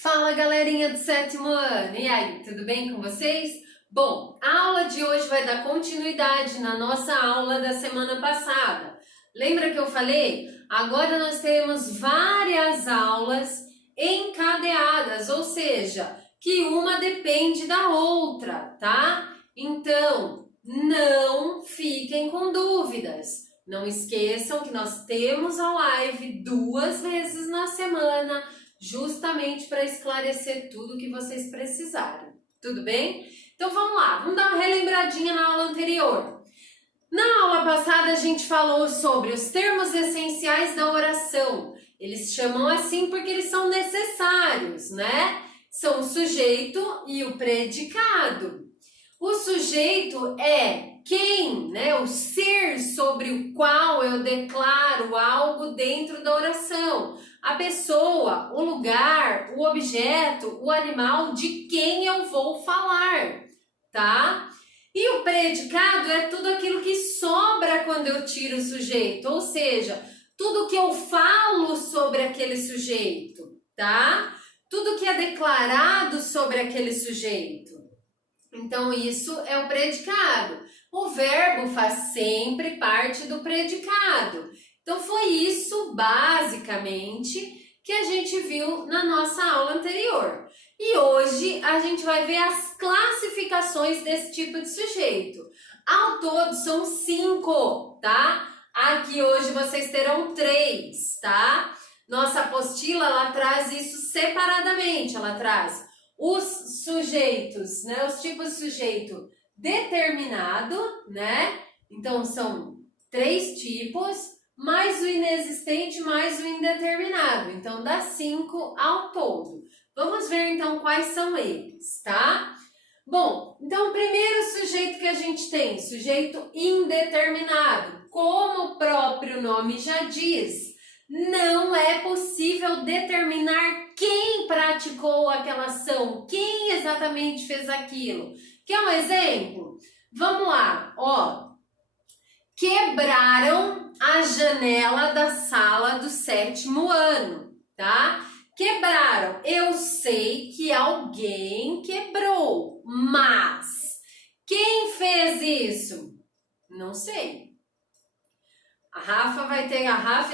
Fala, galerinha do sétimo ano! E aí, tudo bem com vocês? Bom, a aula de hoje vai dar continuidade na nossa aula da semana passada. Lembra que eu falei? Agora nós temos várias aulas encadeadas, ou seja, que uma depende da outra, tá? Então, não fiquem com dúvidas. Não esqueçam que nós temos a live 2 vezes na semana, justamente para esclarecer tudo que vocês precisarem. Tudo bem? Então vamos lá, vamos dar uma relembradinha na aula anterior. Na aula passada a gente falou sobre os termos essenciais da oração. Eles chamam assim porque eles são necessários, né? São o sujeito e o predicado. O sujeito é quem, né? O ser sobre o qual eu declaro algo dentro da oração. A pessoa, o lugar, o objeto, o animal de quem eu vou falar, tá? E o predicado é tudo aquilo que sobra quando eu tiro o sujeito, ou seja, tudo que eu falo sobre aquele sujeito, tá? Tudo que é declarado sobre aquele sujeito. Então, isso é o predicado. O verbo faz sempre parte do predicado. Então, foi isso, basicamente, que a gente viu na nossa aula anterior. E hoje, a gente vai ver as classificações desse tipo de sujeito. Ao todo, são 5, tá? Aqui hoje vocês terão 3, tá? Nossa apostila, ela traz isso separadamente. Ela traz os sujeitos, né? Os tipos de sujeito determinado, né? Então, são 3 tipos, mais o inexistente, mais o indeterminado. Então, dá 5 ao todo. Vamos ver, então, quais são eles, tá? Bom, então, o primeiro sujeito que a gente tem, sujeito indeterminado. Como o próprio nome já diz, não é possível determinar quem praticou aquela ação, quem exatamente fez aquilo. Quer um exemplo? Vamos lá, ó. Quebraram a janela da sala do 7º ano, tá? Quebraram. Eu sei que alguém quebrou, mas quem fez isso? Não sei. A Rafa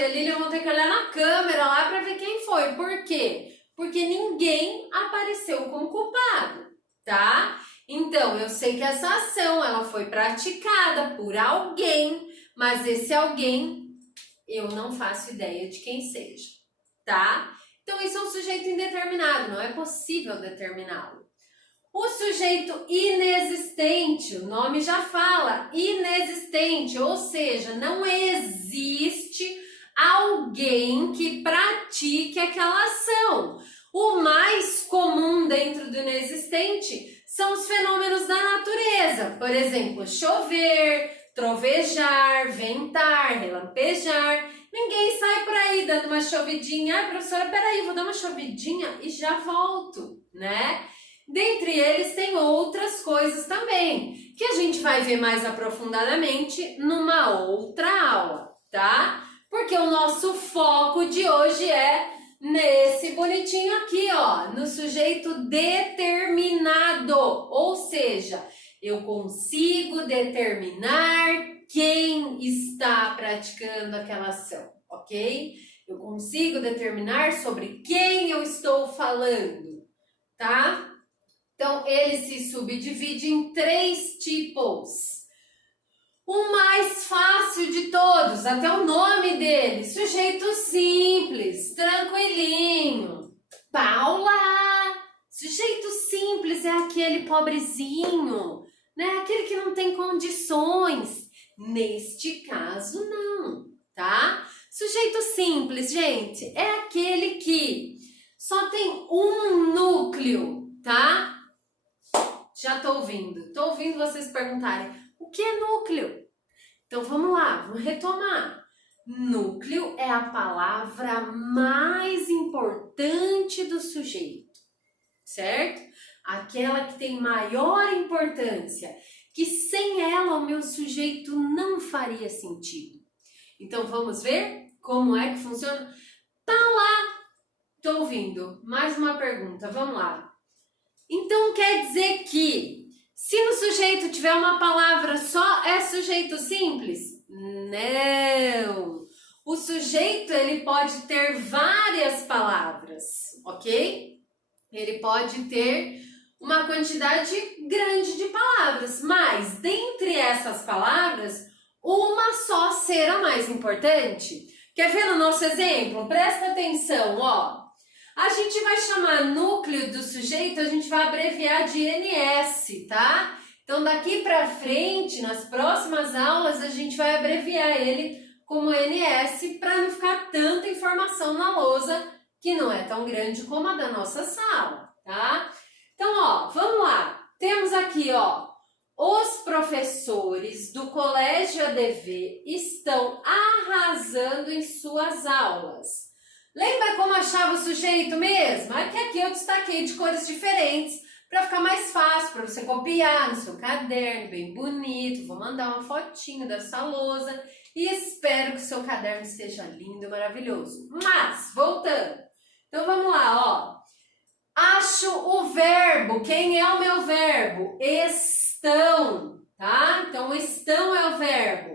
e a Lilian vão ter que olhar na câmera lá para ver quem foi. Por quê? Porque ninguém apareceu como culpado, tá? Então, eu sei que essa ação ela foi praticada por alguém, mas esse alguém eu não faço ideia de quem seja, tá? Então, isso é um sujeito indeterminado, não é possível determiná-lo. O sujeito inexistente, o nome já fala, inexistente, ou seja, não existe alguém que pratique aquela ação. O mais comum dentro do inexistente são os fenômenos da natureza, por exemplo, chover, trovejar, ventar, relampejar. Ninguém sai por aí dando uma chovidinha. Ah, professora, peraí, vou dar uma chovidinha e já volto, né? Dentre eles tem outras coisas também, que a gente vai ver mais aprofundadamente numa outra aula, tá? Porque o nosso foco de hoje é nesse bonitinho aqui, ó, no sujeito determinado, ou seja, eu consigo determinar quem está praticando aquela ação, ok? Eu consigo determinar sobre quem eu estou falando, tá? Então, ele se subdivide em 3 tipos. O mais fácil de todos, até o nome dele, sujeito simples, tranquilinho. Paula! Sujeito simples é aquele pobrezinho, né? Aquele que não tem condições. Neste caso, não, tá? Sujeito simples, gente, é aquele que só tem um núcleo, tá? Já tô ouvindo vocês perguntarem, o que é núcleo? Então vamos lá, vamos retomar. Núcleo é a palavra mais importante do sujeito, certo? Aquela que tem maior importância, que sem ela o meu sujeito não faria sentido. Então vamos ver como é que funciona? Tá lá, Tô ouvindo. Mais uma pergunta, vamos lá. Então quer dizer que se no sujeito tiver uma palavra só, é sujeito simples? Não. O sujeito, ele pode ter várias palavras, ok? Ele pode ter uma quantidade grande de palavras, mas dentre essas palavras, uma só ser a mais importante. Quer ver no nosso exemplo? Presta atenção, ó. A gente vai chamar núcleo do sujeito, a gente vai abreviar de NS, tá? Então, daqui para frente, nas próximas aulas, a gente vai abreviar ele como NS para não ficar tanta informação na lousa, que não é tão grande como a da nossa sala, tá? Então, ó, vamos lá. Temos aqui, ó, os professores do Colégio ADV estão arrasando em suas aulas. Lembra como achava o sujeito mesmo? É que aqui eu destaquei de cores diferentes para ficar mais fácil para você copiar no seu caderno, bem bonito. Vou mandar uma fotinho dessa lousa e espero que o seu caderno esteja lindo, maravilhoso. Mas, voltando. Então vamos lá, ó. Acho o verbo. Quem é o meu verbo? Estão, tá? Então, estão é o verbo.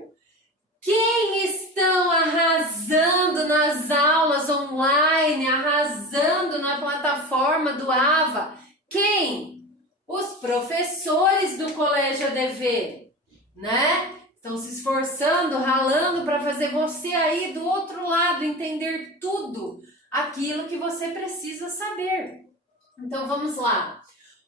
Quem estão arrasando nas aulas online, arrasando na plataforma do AVA? Quem? Os professores do Colégio ADV, né? Estão se esforçando, ralando para fazer você aí do outro lado entender tudo aquilo que você precisa saber. Então, vamos lá.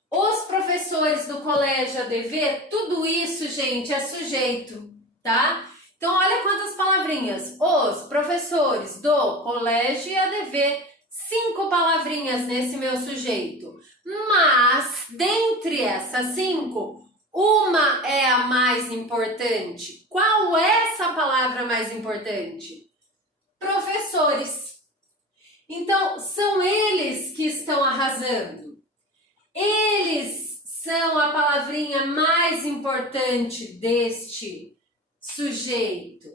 Os professores do Colégio ADV, tudo isso, gente, é sujeito, tá? Então, olha quantas palavrinhas. Os professores do Colégio ADV, 5 palavrinhas nesse meu sujeito. Mas, dentre essas 5, uma é a mais importante. Qual é essa palavra mais importante? Professores. Então, são eles que estão arrasando. Eles são a palavrinha mais importante deste sujeito.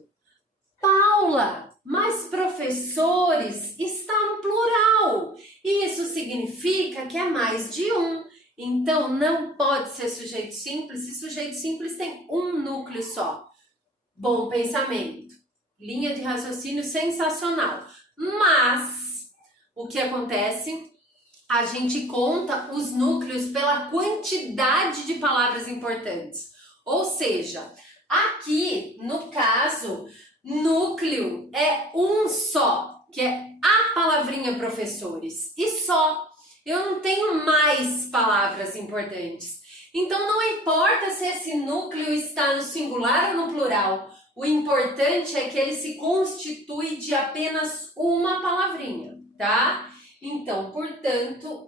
Paula, mas professores está no plural. Isso significa que é mais de um. Então, não pode ser sujeito simples se sujeito simples tem um núcleo só. Bom pensamento. Linha de raciocínio sensacional. Mas, o que acontece? A gente conta os núcleos pela quantidade de palavras importantes. Ou seja, aqui, no caso, núcleo é um só, que é a palavrinha professores. E só. Eu não tenho mais palavras importantes. Então, não importa se esse núcleo está no singular ou no plural. O importante é que ele se constitui de apenas uma palavrinha, tá? Então, portanto,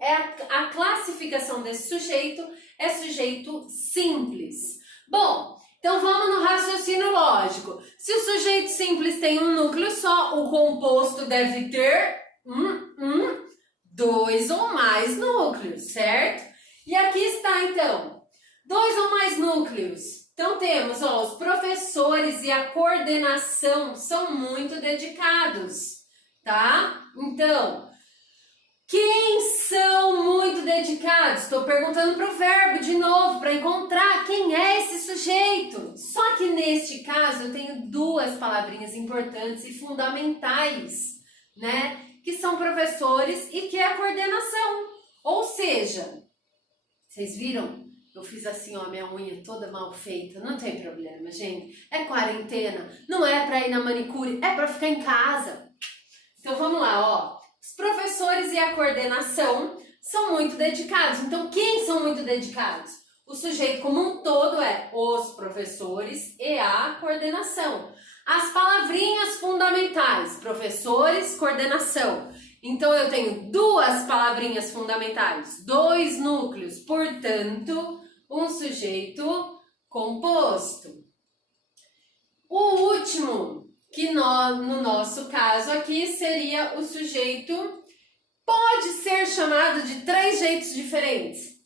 a classificação desse sujeito é sujeito simples. Bom, então vamos no raciocínio lógico. Se o sujeito simples tem um núcleo só, o composto deve ter 2 ou mais núcleos, certo? E aqui está, então, 2 ou mais núcleos. Então, temos, ó, os professores e a coordenação são muito dedicados, tá? Então, quem são muito dedicados? Estou perguntando para o verbo de novo, para encontrar quem é esse sujeito. Só que neste caso eu tenho 2 palavrinhas importantes e fundamentais, né? Que são professores e que é a coordenação. Ou seja, vocês viram? Eu fiz assim, ó, minha unha toda mal feita. Não tem problema, gente. É quarentena. Não é para ir na manicure, é para ficar em casa. Então vamos lá, ó. Os professores e a coordenação são muito dedicados. Então, quem são muito dedicados? O sujeito como um todo é os professores e a coordenação. As palavrinhas fundamentais, professores, coordenação. Então, eu tenho 2 palavrinhas fundamentais, 2 núcleos, portanto, um sujeito composto. O último, que no nosso caso aqui seria o sujeito, pode ser chamado de 3 jeitos diferentes.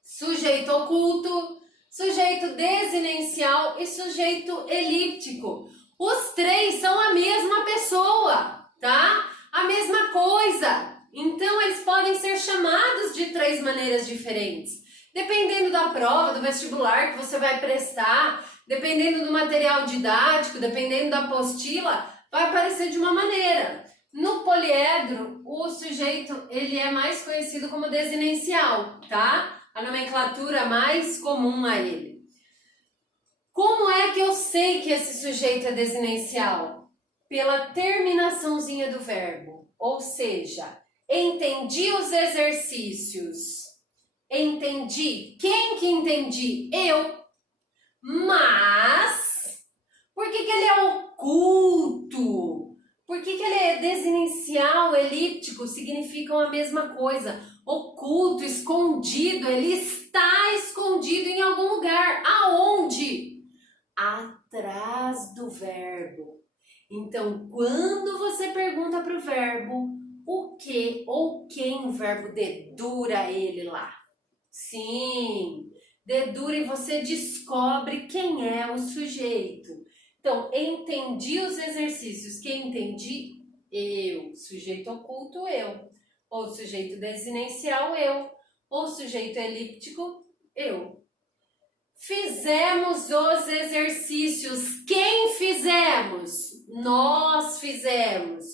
Sujeito oculto, sujeito desinencial e sujeito elíptico. Os 3 são a mesma pessoa, tá? A mesma coisa. Então, eles podem ser chamados de 3 maneiras diferentes. Dependendo da prova, do vestibular que você vai prestar, dependendo do material didático, dependendo da apostila, vai aparecer de uma maneira. No poliedro, o sujeito ele é mais conhecido como desinencial, tá? A nomenclatura mais comum a ele. Como é que eu sei que esse sujeito é desinencial? Pela terminaçãozinha do verbo, ou seja, entendi os exercícios. Entendi. Quem que entendi? Eu. Mas, por que ele é oculto? Por que ele é desinencial, elíptico? Significam a mesma coisa. Oculto, escondido, ele está escondido em algum lugar. Aonde? Atrás do verbo. Então, quando você pergunta para o verbo o que ou quem, o verbo dedura ele lá. Sim, dedura e você descobre quem é o sujeito. Então, entendi os exercícios. Quem entendi? Eu. Sujeito oculto, eu. Ou sujeito desinencial, eu. Ou sujeito elíptico, eu. Fizemos os exercícios. Quem fizemos? Nós fizemos.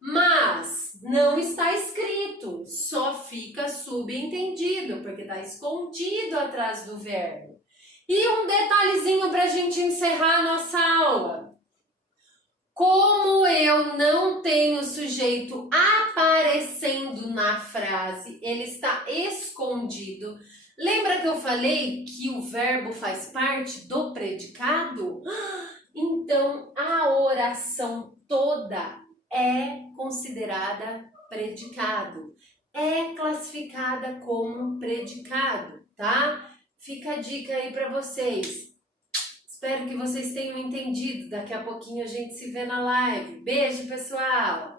Mas não está escrito, só fica subentendido, porque está escondido atrás do verbo. E um detalhezinho para a gente encerrar a nossa aula. Como eu não tenho sujeito aparecendo na frase, ele está escondido. Lembra que eu falei que o verbo faz parte do predicado? Então, a oração toda é considerada predicado, é classificada como predicado, tá? Fica a dica aí para vocês. Espero que vocês tenham entendido. Daqui a pouquinho a gente se vê na live. Beijo, pessoal!